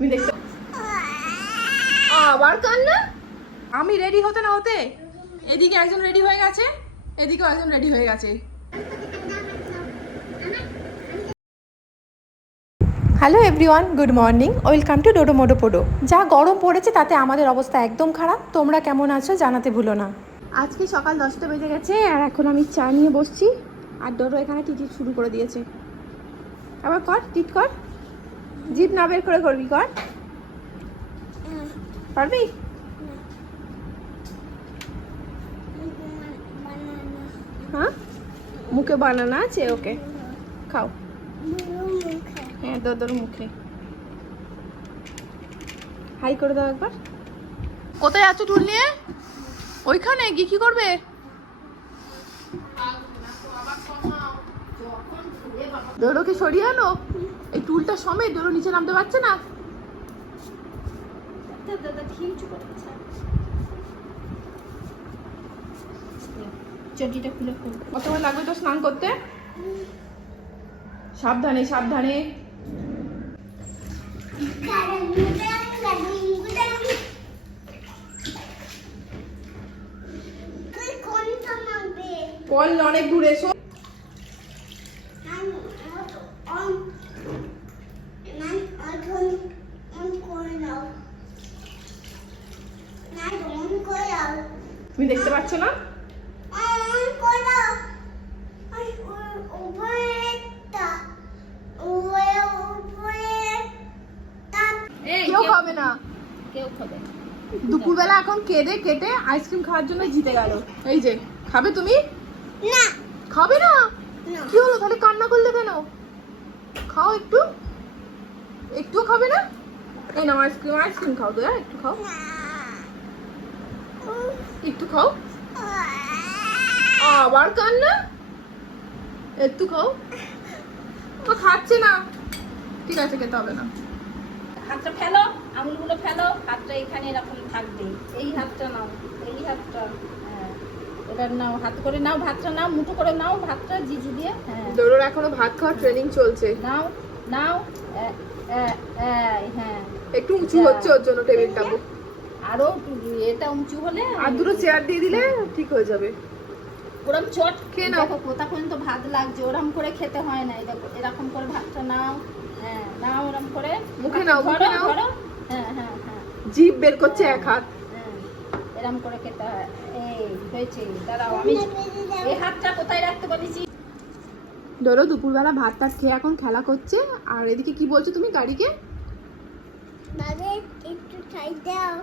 তুমি দেখতে আবার কান্না? আমি রেডি হতে না হতে? এদিকে একজন রেডি হয়ে গেছে এদিকেও একজন রেডি হয়ে গেছে। Hello everyone good morning welcome to Dodo মোডো পোডো যা গরম পড়েছে তাতে আমাদের অবস্থা একদম খারাপ। তোমরা কেমন আছো জানাতে ভুলো না। আজকে সকাল দশটা বেজে গেছে আর এখন আমি চা নিয়ে বসছি। আর ডোডো এখানে টিটি শুরু করে দিয়েছে। আবার কর টিট কর। জিপ না বের করে করবি, কর। পারবি? হ্যাঁ? মুখে বানানা আছে? ওকে খাও। হ্যাঁ দোদর মুখে। হাই করে দাও একবার। কোথায় আছো টুল নিয়ে? ওইখানে, গিয়ে কি করবে? ডোরোকে সরিয়ে আনো। এই টুলটা সমেত ডোরো নিচে নামতে পারছে না। চটিটা খুলে সময় লাগবে তো স্নান করতে? সাবধানে সাবধানে। কল অনেক দূরে তুমি দেখতে পাচ্ছ না? কেউ খাবে না। কেউ খাবে দুপুরবেলা এখন কেঁদে কেটে আইসক্রিম খাওয়ার জন্য জিতে গেল। এই যে খাবে তুমি? খাবে না? কি হলো? তাহলে কান্না করলে কেন? খাও একটু। একটুও খাবে না? এই নাও আইসক্রিম আইসক্রিম খাও তো হ্যাঁ একটু খাও। একটু খাও। আবার কান্না? একটু খাও। ও খাচ্ছে না। ঠিক আছে খেতে হবে না। হাতটা ফেলো আঙুলগুলো ফেলো হাতটা এখানে এরকম থাকবে। এই হাতটা নাও এই হাতটা হ্যাঁ। এবার নাও হাত করে নাও ভাতটা নাও মুঠো করে নাও ভাতটা জিজু দিয়ে হ্যাঁ। দৌড়োর এখনও ভাত খাওয়ার ট্রেনিং চলছে। নাও নাও হ্যাঁ। একটু উঁচু হচ্ছে ওর জন্য টেবিলটা আরও এটা উঁচু হলে আর দুটো চেয়ার দিয়ে দিলে ঠিক হয়ে যাবে। ওরম চট খেয়ে নাও। দেখো কোথা পর্যন্ত ভাত লাগছে ওরম করে খেতে হয় না। দেখো এরকম করে ভাতটা নাও। হ্যাঁ নাও ওরম করে। মুখে নাও, মুখে ধরো, নাও। হ্যাঁ হ্যাঁ হ্যাঁ। জিভ বের করছে এক হাত। হ্যাঁ, এরম করে খেতে হয়। এই হয়েছে। দাঁড়াও আমি এই হাতটা কোথায় রাখতে বলেছি? ধরো দুপুরবেলা ভাত টাত খেয়ে এখন খেলা করছে। আর এদিকে কি বলছো তুমি গাড়িকে? একটু ছাই দাও।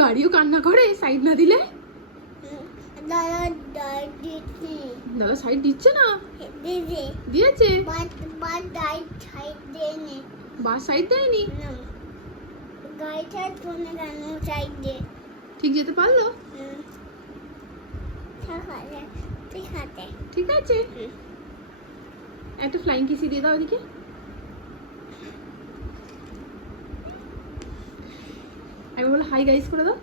গাড়িও কান্না করে সাইড না দিলে? দাদা সাইড দিচ্ছে। না? দিয়েছে? বাস সাইড দেয়নি। ঠিক যেতে পারল। ঠিক আছে। একটা ফ্লাইং কিসি দিয়ে দাও এদিকে। আমি বলো হাই গাইস করে দাও।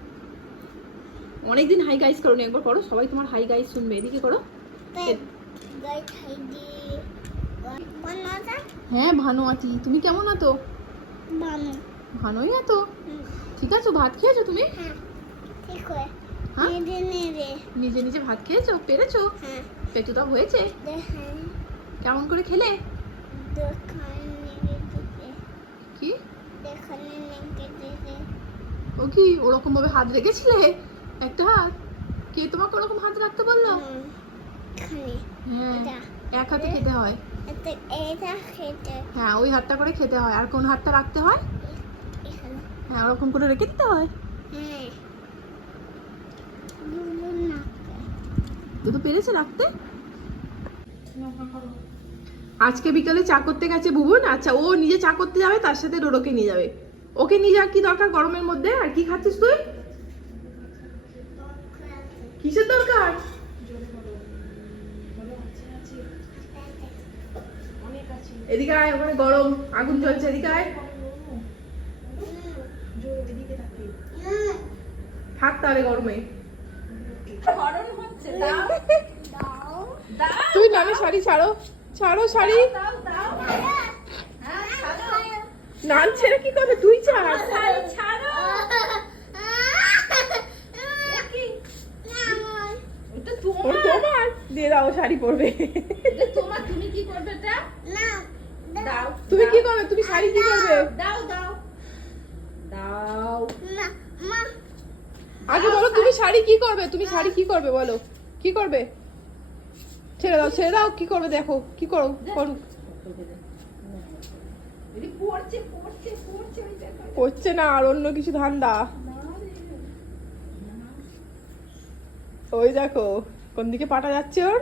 অনেকদিন হাই গাইস করো একবার করো সবাই তোমার হাই গাইস শুনবে এদিকে করো। হ্যাঁ ভানো আছি। তুমি কেমন আছো? ভালোই আছো? ঠিক আছো? ভাত খেয়েছো তুমি? হ্যাঁ ঠিক হয়ে। নিজে নিজে ভাত খেয়েছো? পেরেছ? হ্যাঁ। পেটুটা হয়েছে। কেমন করে খেলে? কি? ও কি ওরকম ভাবে হাত রেখেছিলে? একটা হাত? কে তোমাকে ওরকম হাত রাখতে বলল? হ্যাঁ এক হাতে খেতে হয়। হ্যাঁ ওই হাতটা করে খেতে হয়। আর কোন হাতটা রাখতে হয়? হ্যাঁ ওরকম করে রেখে দিতে হয়। হ্যাঁ। দুটো নাকে। পেরেছে রাখতে? আজকে বিকালে চা করতে গেছে বুবুন। আচ্ছা ও নিজে চা করতে যাবে তার সাথে ডোডোকে নিয়ে যাবে। ওকে নিয়ে যাওয়ার কি দরকার গরমের মধ্যে? আর কি খাচ্ছিস তুই? কিসের দরকার? এদিকে আয় ওখানে গরম আগুন জ্বলছে এদিকে আয়। থাক তাহলে গরমে। তুই নামে শাড়ি ছাড়ো। ছাড়ো শাড়ি। নান ছেড়ে কি করবে? তুই ছাড়। তোমার। দিয়ে দাও শাড়ি পরবে। তোমার তুমি কি করবে দাও তুমি কি করবে? তুমি শাড়ি কি করবে? দাও দাও দাও। আগে বলো তুমি শাড়ি কি করবে? তুমি শাড়ি কি করবে বলো? কি করবে? ছেড়ে দাও ছেড়ে দাও কি করবে দেখো কি করো করুক। পড়ছে না আর অন্য কিছু ধান্দা। ওই দেখো কোন দিকে পাটা যাচ্ছে ওর?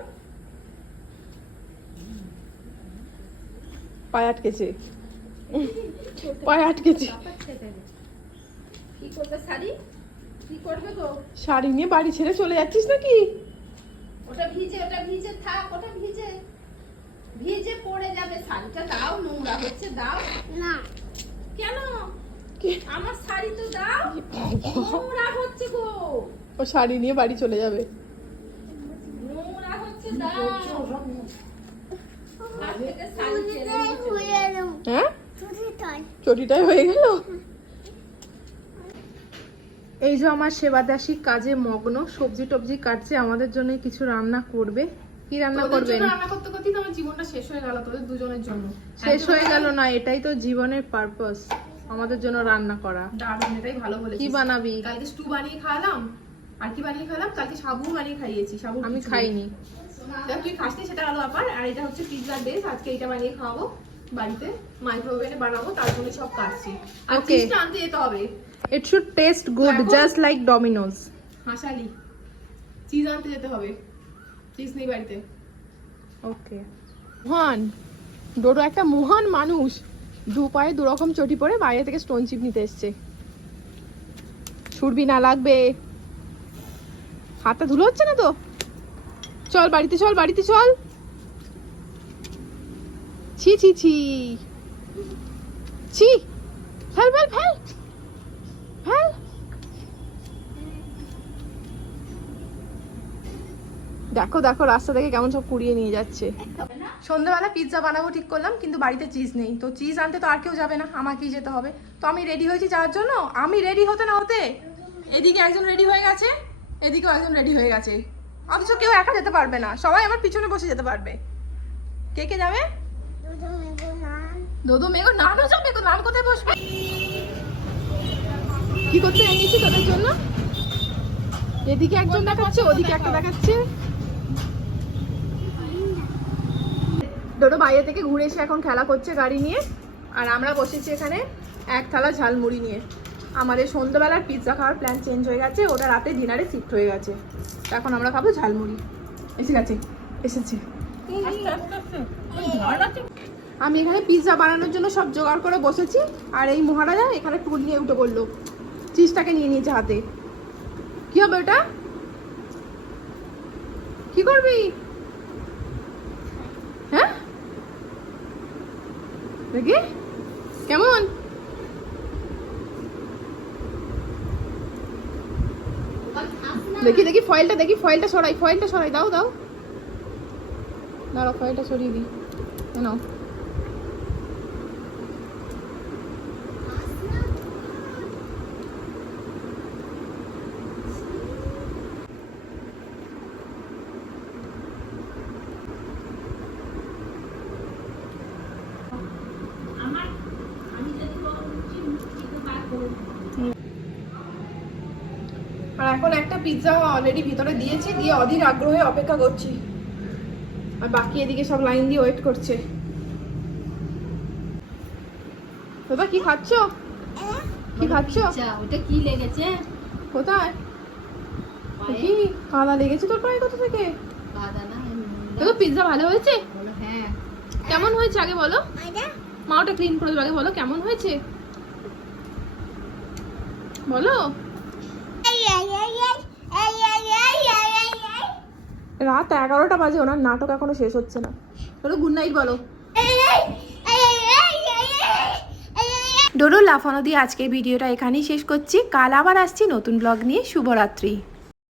পায়ে আটকেছে। পায়ে আটকেছে। শাড়ি নিয়ে বাড়ি ছেড়ে চলে যাচ্ছিস নাকি? ওটা ভিজে ওটা ভিজে থাক ওটা ভিজে। ভিজে পড়ে যাবে শাড়িটা দাও নোংরা হচ্ছে দাও। না। কেন? আমার শাড়ি তো দাও। নোংরা হচ্ছে গো। ও শাড়ি নিয়ে বাড়ি চলে যাবে। নোংরা হচ্ছে দাও। হ্যাঁ চটিটাই হয়ে? গেল? এই যে আমার সেবাদাসী কাজে মগ্ন সবজি টবজি কাটছে আমাদের জন্য কিছু রান্না করবে। কি রান্না করবেন? রান্না করতে আমার জীবনটা শেষ হয়ে গেল তোদের দুজনের জন্য। শেষ হয়ে গেল না এটাই তো জীবনের পারপাস আমাদের জন্য রান্না করা। দারুণ এটাই ভালো বলেছিস। কি বানাবি? কালকে স্টু বানিয়ে খাওয়ালাম আর কি বানিয়ে খাওয়ালাম? কালকে সাবু বানিয়ে খাইয়েছি সাবু আমি খাইনি। তুই খাসনি সেটা আলাদা ব্যাপার আর এটা হচ্ছে পিৎজার বেস আজকে এটা বানিয়ে খাওয়াবো বাড়িতে মাইক্রোওভেনে বানাবো তার জন্য সব কাটছি। আর চিজটা আনতে যেতে হবে। It should taste good just like Domino's হাসালি cheese আনতে যেতে হবে। নেই বাড়িতে। ওকে মহান। ডোডো একটা মহান মানুষ। দু পায়ে দু রকম চটি পরে বাইরে থেকে স্টোন চিপ নিতে এসছে। ছুটবি না লাগবে। হাতটা ধুলো হচ্ছে না তো? চল বাড়িতে চল বাড়িতে, চল। ছি ছি ছি। ছি। Fail fail fail. দেখো দেখো, রাস্তা থেকে কেমন সব কুড়িয়ে নিয়ে যাচ্ছে। সন্ধ্যাবেলা পিৎজা বানাবো ঠিক করলাম, কিন্তু বাড়িতে চিজ নেই। তো চিজ আনতে তো আর কেউ যাবে না, আমাকেই যেতে হবে। তো আমি রেডি হয়েছি যাওয়ার জন্য? আমি রেডি হতে না হতে? এদিকে একজন রেডি হয়ে গেছে, এদিকেও একজন রেডি হয়ে গেছে। অথচ কেউ একা যেতে পারবে না, সবাই আমার পিছনে বসে যেতে পারবে। কে কে যাবে? দোদো মেঘো নানও যাবে নান কোথায় বসবে? কি করতে এনেছি তোদের জন্য? এদিকে একজন দেখাচ্ছে, ওদিকে একটা দেখাচ্ছে। ডোডো বাইরে থেকে ঘুরে এসে এখন খেলা করছে গাড়ি নিয়ে, আর আমরা বসেছি এখানে এক থালা ঝালমুড়ি নিয়ে। আমাদের সন্ধ্যাবেলার পিৎজা খাওয়ার প্ল্যান চেঞ্জ হয়ে গেছে, ওটা রাতে ডিনারে শিফট হয়ে গেছে। এখন আমরা খাব ঝালমুড়ি। এসে গেছে, এসেছে। আমি এখানে পিৎজা বানানোর জন্য সব জোগাড় করে বসেছি, আর এই মহারাজা এখানে টুল নিয়ে উঠে পড়ল। চিজটাকে নিয়ে নিয়েছে হাতে। কি হবে ওটা? কি করবি? দেখি। কেমন? দেখি দেখি ফয়েলটা দেখি ফয়েলটা সরাই ফয়েলটা সরাই, দাও দাও। দাঁড়াও ফয়েলটা সরিয়ে দিই। নাও আমার আমি যদি বলছি চিকু বার করে আর এখন একটা পিৎজা অলরেডি ভিতরে দিয়েছি দিয়ে অধীর আগ্রহে অপেক্ষা করছি। আর বাকি এদিকে সব লাইন দিয়ে ওয়েট করছে। দাদা কি খাচ্ছ? কি খাচ্ছ? আচ্ছা ওটা কি লেগেছে? কোথায়? কি? কাদা লেগেছে তোর পায়ে কোথা থেকে? কাদা না দেখো পিৎজা ভালো হয়েছে? হ্যাঁ। কেমন হয়েছে আগে বলো? মা ওটা ক্লিন করে দেবে আগে বলো কেমন হয়েছে? বলো। রাত এগারোটা বাজে ওনার নাটক এখনও শেষ হচ্ছে না। বলো গুড নাইট বলো। ডোডো লাফানো দিয়ে আজকের ভিডিওটা এখানেই শেষ করছি। কাল আবার আসছি নতুন ব্লগ নিয়ে। শুভরাত্রি।